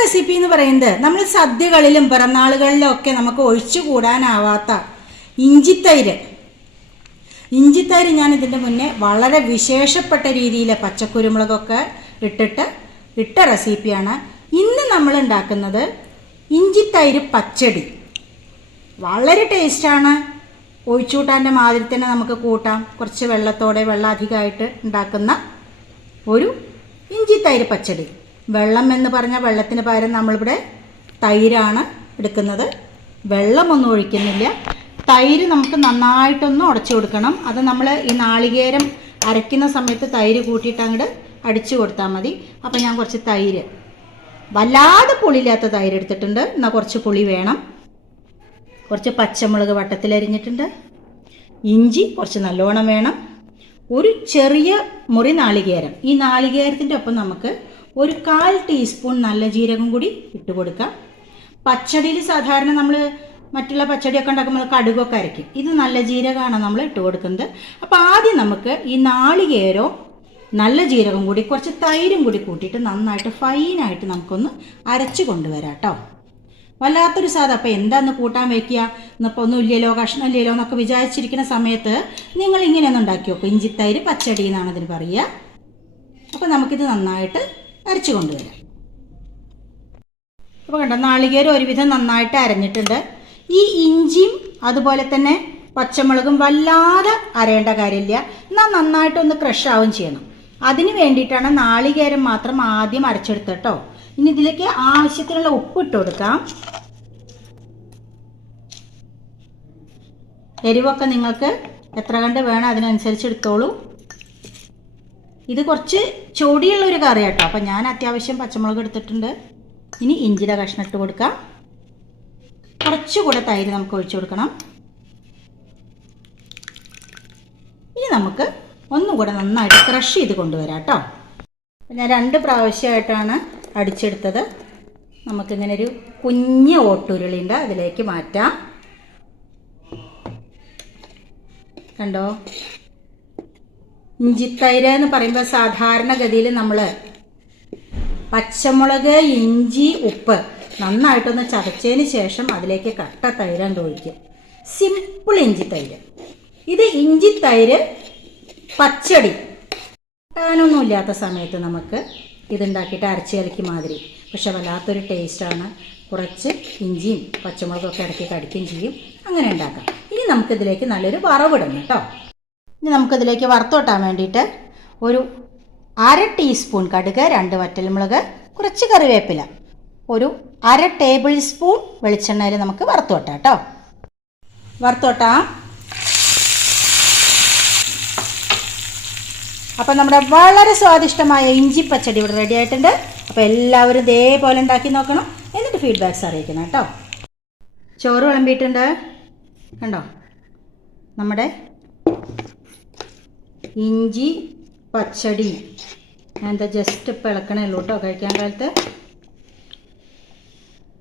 Recipe എന്ന് പറയുന്നത് നമ്മൾ സദ്യകളിലും പിറന്നാളുകളിലും ഒക്കെ നമുക്ക് ഒഴിച്ചുകൂടാനാവാത്ത ഇഞ്ചിത്തൈര്. ഇഞ്ചിത്തൈര് ഞാൻ ഇതിന്റെ മുന്നേ വളരെ വിശേഷപ്പെട്ട രീതിയിൽ പച്ചക്കുരുമുളകൊക്കെ ഇട്ടിട്ട് ഇട്ട റെസിപ്പിയാണ്. ഇന്ന് നമ്മൾ ഉണ്ടാക്കുന്നത് ഇഞ്ചിത്തൈര് പച്ചടി. വളരെ ടേസ്റ്റാണ്. ഒഴിച്ചുകൂട്ടാന്റെ മാതിരി തന്നെ നമുക്ക് കൂട്ടാം. കുറച്ച് വെള്ളത്തോടെ വെള്ളം അധികമായിട്ട് ഉണ്ടാക്കുന്ന ഒരു ഇഞ്ചിത്തൈര് പച്ചടി. വെള്ളം എന്ന് പറഞ്ഞാൽ വെള്ളത്തിന് പകരം നമ്മളിവിടെ തൈരാണ് എടുക്കുന്നത്. വെള്ളമൊന്നും ഒഴിക്കുന്നില്ല. തൈര് നമുക്ക് നന്നായിട്ടൊന്ന് ഉടച്ചു കൊടുക്കണം. അത് നമ്മൾ ഈ നാളികേരം അരയ്ക്കുന്ന സമയത്ത് തൈര് കൂട്ടിയിട്ട് അങ്ങോട്ട് അടിച്ചു കൊടുത്താൽ മതി. അപ്പോൾ ഞാൻ കുറച്ച് തൈര്. വല്ലാതെ പുളിയില്ലാത്ത തൈര് എടുത്തിട്ടുണ്ട്. എന്നാൽ കുറച്ച് പുളി വേണം. കുറച്ച് പച്ചമുളക് വട്ടത്തിലരിഞ്ഞിട്ടുണ്ട് ഇഞ്ചി കുറച്ച് നല്ലോണം വേണം. ഒരു ചെറിയ മുറി നാളികേരം. ഈ നാളികേരത്തിന്റെ ഒപ്പം നമുക്ക് ഒരു കാൽ ടീസ്പൂൺ നല്ല ജീരകം കൂടി ഇട്ട് കൊടുക്കാം. പച്ചടിയിൽ സാധാരണ നമ്മൾ മറ്റുള്ള പച്ചടിയൊക്കെ ഉണ്ടാക്കുമ്പോൾ കടുകൊക്കെ അരയ്ക്കും. ഇത് നല്ല ജീരകമാണ് നമ്മൾ ഇട്ട് കൊടുക്കുന്നത്. അപ്പോൾ ആദ്യം നമുക്ക് ഈ നാളികേരവും നല്ല ജീരകം കൂടി കുറച്ച് തൈരും കൂടി കൂട്ടിയിട്ട് നന്നായിട്ട് ഫൈനായിട്ട് നമുക്കൊന്ന് അരച്ച് കൊണ്ടുവരാം കേട്ടോ. വല്ലാത്തൊരു സാധനം അപ്പോൾ എന്താന്ന് കൂട്ടാൻ വെക്കുക? ഇന്നിപ്പോൾ ഒന്നും ഇല്ലല്ലോ കഷ്ണം ഇല്ലല്ലോ എന്നൊക്കെ വിചാരിച്ചിരിക്കുന്ന സമയത്ത് നിങ്ങൾ ഇങ്ങനെയൊന്നും ഉണ്ടാക്കി നോക്കും. ഇഞ്ചിത്തൈര് പച്ചടി എന്നാണ് അതിന് പറയുക. അപ്പോൾ നമുക്കിത് നന്നായിട്ട് അരച്ച് കൊണ്ടുവരാം. അപ്പോൾ കണ്ടോ നാളികേരം ഒരുവിധം നന്നായിട്ട് അരഞ്ഞിട്ടുണ്ട്. ഈ ഇഞ്ചിയും അതുപോലെ തന്നെ പച്ചമുളകും വല്ലാതെ അരയേണ്ട കാര്യമില്ല. എന്നാൽ നന്നായിട്ടൊന്ന് ക്രഷ് ആവും ചെയ്യണം. അതിന് വേണ്ടിയിട്ടാണ് നാളികേരം മാത്രം ആദ്യം അരച്ചെടുത്തത് ഇനി ഇതിലേക്ക് ആവശ്യത്തിനുള്ള ഉപ്പ് ഇട്ട് കൊടുക്കാം. എരിവൊക്കെ നിങ്ങൾക്ക് എത്ര കണ്ട് വേണം അതിനനുസരിച്ച് എടുത്തോളൂ. ഇത് കുറച്ച് ചൊടിയുള്ള ഒരു കറി അപ്പം ഞാൻ അത്യാവശ്യം പച്ചമുളക് എടുത്തിട്ടുണ്ട്. ഇനി ഇഞ്ചിയുടെ കഷ്ണം ഇട്ട് കൊടുക്കാം. കുറച്ചുകൂടെ തൈര് നമുക്ക് ഒഴിച്ചു കൊടുക്കണം. ഇനി നമുക്ക് ഒന്നും കൂടെ നന്നായിട്ട് ക്രഷ് ചെയ്ത് കൊണ്ടുവരാം കേട്ടോ. ഞാൻ രണ്ട് പ്രാവശ്യമായിട്ടാണ് അടിച്ചെടുത്തത്. നമുക്കിങ്ങനെ ഒരു കുഞ്ഞ് ഓട്ടുരുളിയുണ്ട് അതിലേക്ക് മാറ്റാം. കണ്ടോ? ഇഞ്ചിത്തൈര് എന്ന് പറയുമ്പോൾ സാധാരണഗതിയിൽ നമ്മൾ പച്ചമുളക് ഇഞ്ചി ഉപ്പ് നന്നായിട്ടൊന്ന് ചതച്ചതിന് ശേഷം അതിലേക്ക് കട്ട തൈരണ്ട് ഒഴിക്കും. സിമ്പിൾ ഇഞ്ചി തൈര്. ഇത് ഇഞ്ചി തൈര് പച്ചടി. കട്ടാനൊന്നും ഇല്ലാത്ത സമയത്ത് നമുക്ക് ഇതുണ്ടാക്കിയിട്ട് അരച്ചു കലക്കി മാതിരി. പക്ഷെ വല്ലാത്തൊരു ടേസ്റ്റാണ് കുറച്ച് ഇഞ്ചിയും പച്ചമുളകൊക്കെ ഇടയ്ക്ക് കടിക്കുകയും ചെയ്യും. അങ്ങനെ ഉണ്ടാക്കാം. ഇനി നമുക്കിതിലേക്ക് നല്ലൊരു വറവിടണം കേട്ടോ. ഇനി നമുക്കിതിലേക്ക് വറുത്തോട്ടാൻ വേണ്ടിയിട്ട് ഒരു അര ടീസ്പൂൺ കടുക് രണ്ട് വറ്റൽമുളക് കുറച്ച് കറിവേപ്പില. ഒരു അര ടേബിൾ സ്പൂൺ വെളിച്ചെണ്ണയിൽ നമുക്ക് വറുത്തോട്ടാം കേട്ടോ. വറുത്തോട്ടാം അപ്പം നമ്മുടെ വളരെ സ്വാദിഷ്ടമായ ഇഞ്ചി പച്ചടി ഇവിടെ റെഡി ആയിട്ടുണ്ട്. അപ്പോൾ എല്ലാവരും ഇതേപോലെ ഉണ്ടാക്കി നോക്കണം. എന്നിട്ട് ഫീഡ്ബാക്ക്സ് അറിയിക്കണം കേട്ടോ. ചോറ് വിളമ്പിയിട്ടുണ്ട്. കണ്ടോ? നമ്മുടെ ഇഞ്ചി പച്ചടി. എന്താ ജസ്റ്റ് ഇപ്പം ഇളക്കണേ ഉള്ളൂ കേട്ടോ കഴിക്കാൻ കാലത്ത്.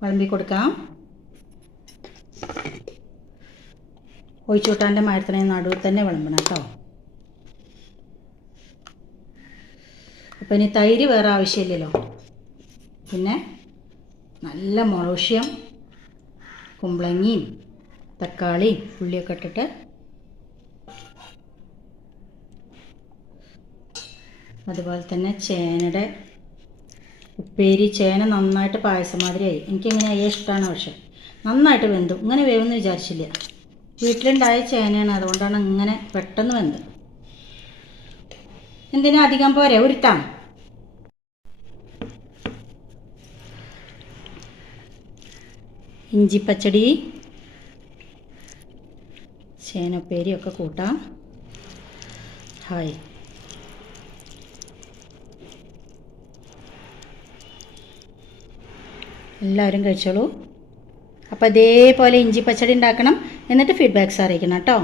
വിളമ്പി കൊടുക്കാം ഒഴിച്ചുകൂട്ടാന്റെ മരത്തിനെ നടുവിൽ തന്നെ വിളമ്പണം കേട്ടോ. അപ്പം ഇനി തൈര് വേറെ ആവശ്യമില്ലല്ലോ. പിന്നെ നല്ല മുളവശ്യം കുമ്പളങ്ങിയും തക്കാളിയും ഉള്ളിയൊക്കെ ഇട്ടിട്ട് അതുപോലെ തന്നെ ചേനയുടെ ഉപ്പേരി ചേന നന്നായിട്ട് പായസം മാതിരിയായി എനിക്കിങ്ങനെ ഇഷ്ടമാണ് പക്ഷെ. നന്നായിട്ട് വെന്തു. ഇങ്ങനെ വേവെന്ന് വിചാരിച്ചില്ല. വീട്ടിലുണ്ടായ ചേനയാണ്. അതുകൊണ്ടാണ് ഇങ്ങനെ പെട്ടെന്ന് വെന്ത്. എന്തിനാ അധികം പോരെ? ഉരുത്താം ഇഞ്ചിപ്പച്ചടി ചേനപ്പേരിയൊക്കെ കൂട്ടാം. ഹായ്. എല്ലാവരും കഴിച്ചോളൂ. അപ്പോൾ ഇതേപോലെ ഇഞ്ചി പച്ചടി ഉണ്ടാക്കണം. എന്നിട്ട് ഫീഡ്ബാക്ക്സ് അറിയിക്കണം കേട്ടോ.